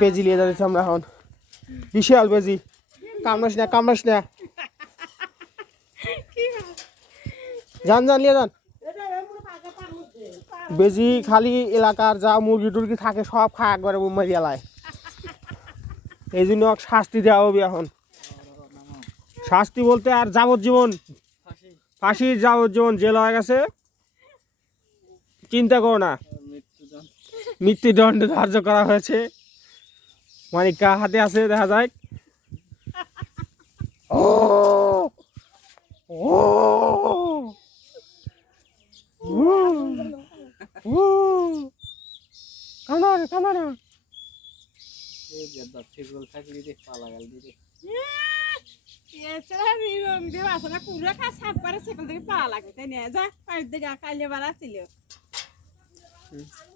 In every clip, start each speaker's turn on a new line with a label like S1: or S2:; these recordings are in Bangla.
S1: বেজি নিয়ে যাচ্ছি আমরা এখন। বিশাল বেজি। কামড়াস না কামড়াস না। যান যান নিয়ে যান। বেজি খালি এলাকার যা মুরগি টুরগি থাকে সব খায় একবারে মুম্বাই এলায় এই জন্য শাস্তি দেওয়া হবে এখন। শাস্তি বলতে আর যাবজ্জীবন। ফাঁসির যাবজ্জীবন জেল হয়ে গেছে। চিন্তা করো না। মৃত্যুদণ্ড ধার্য করা হয়েছে। মানিক কা হাতে আছে দেখা যায় ও! ও! ও! কামড়া না কামড়া না এ দাদি কামড়া দিছে নিয়ে এসো আম-
S2: আমরা কি করব আর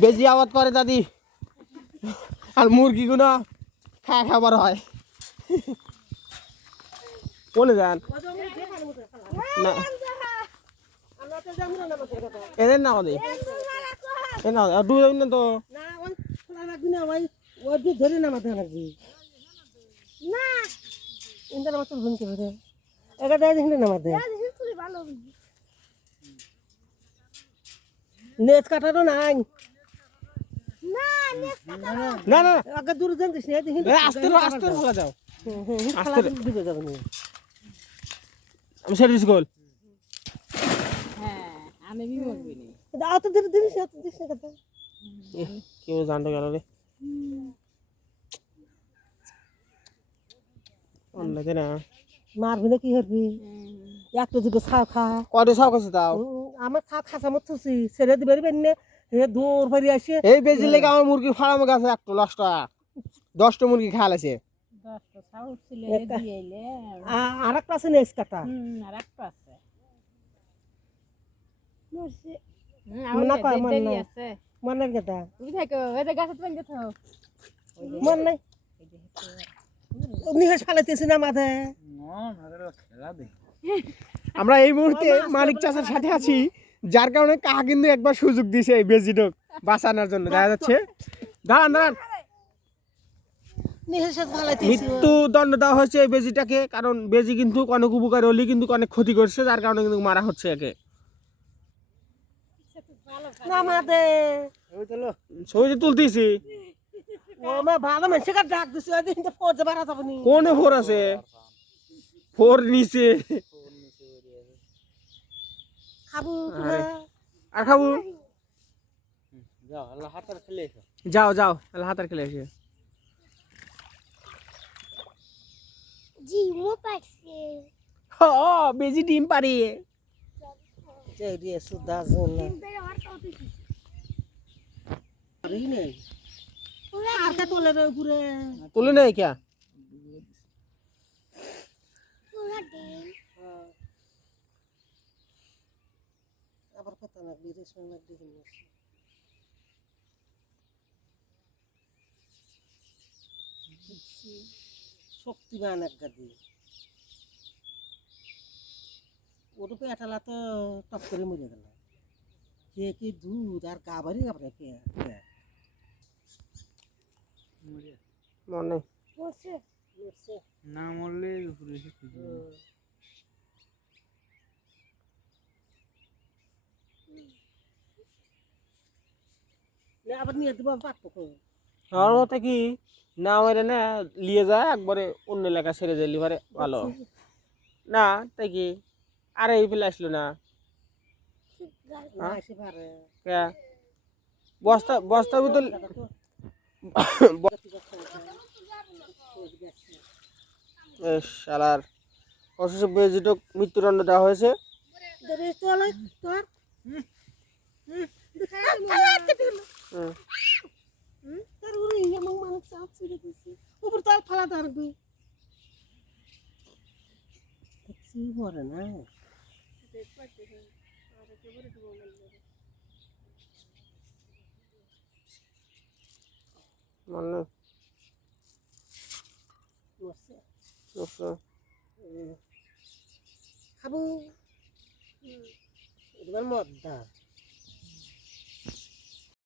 S1: বেজি আবাদ করে দাদি। আর মুরগিগুলো খায় খাবার হয়। কোনে যান না।
S3: আমরা তো যাব না আমাদের কথা
S1: এদের না কদে এ না ডুবে যাবেন না তো।
S3: না। ওই রাখবি না ওই নামাতে না ইন্দার একা দেয় দেখলে নামাতে নেট কাটারও নাই।
S1: না না
S3: আগে দূর জানতিস না দেখি।
S1: আস্তে আস্তে যাও।
S3: যাবে
S1: আমি সেটা দিস গোল। এহ, কেউ জানতে গেল রে। না
S3: মারবি না কি করবি? একটা দুটো ছাও খা।
S1: কয়টা সব কাছে তাও?
S3: উম, আমার খা খাসা মত থুসি ছেড়ে দিবে নে হে দূর ফারি আসে।
S1: এই বেজি লেগে আমার মুরগির ফার্ম গেছে একটু লসটা দশটা মুরগি খালাছে
S3: আর একটা আছে নেক্সট কাটা। মনে কয় মন নাই। মনের কথা মন নাই। ফালাইতেছি না মাথায়
S2: খেলা দে
S1: আমরা এই মুহূর্তে মানিক চাচার সাথে আছি যার কারণে কাহা কিন্তু একবার সুযোগ দিছে এই বেজিডক বাঁচানোর জন্য দেখা যাচ্ছে। দাঁড়ান দাঁড়ান।
S3: নিহেশ ফালাইতেছি
S1: মৃত্যু দণ্ড দেওয়া হয়েছে এই বেজিটাকে কারণ বেজি কিন্তু অনেক উপকার হলে কিন্তু অনেক ক্ষতি করছে যার কারণে কিন্তু মারা হচ্ছে একে। ছবি তুলতেছি। কোনে ফোর আছে? ফোর নিচে।
S3: খাব
S1: আরে। খাব?
S2: যাও আল্লাহ হাতার খেলে এসো।
S1: যাও যাও আল্লাহ হাতার খেলে এসে। হ বেজি ডিম পারি
S3: যে রে সুদা নেই? আর কে তোলে রে উপরে?
S1: তুলে নেই কে?
S3: কথা না রেশন লাগবে শক্তিবান এক গাদি ওর পেটালা তো টপ করে মরে গেল। কে কি দুধ আর কাবারই কাপড়ে কে কে
S1: মনে।
S3: মরছে?
S2: না মরলে উপরে এসে খুঁজে
S3: আবার নিয়ে দেবো পারব
S1: আমার মতে কি না মেরে না লিয়ে যায় একবারে অন্য এলাকা ছেড়ে যায় লিভারে ভালো। না তাই কি? আরে এই ফেলে আসলো না। কে? বস্তা বস্তার ভিতর শালার। অসুস্থ বেজিটক মৃত্যুদণ্ড দেওয়া হয়েছে।
S3: তোর। কিছুই পরে না
S1: মানে
S3: মরছে
S1: বুঝছ?
S3: খাব এবার মদ দা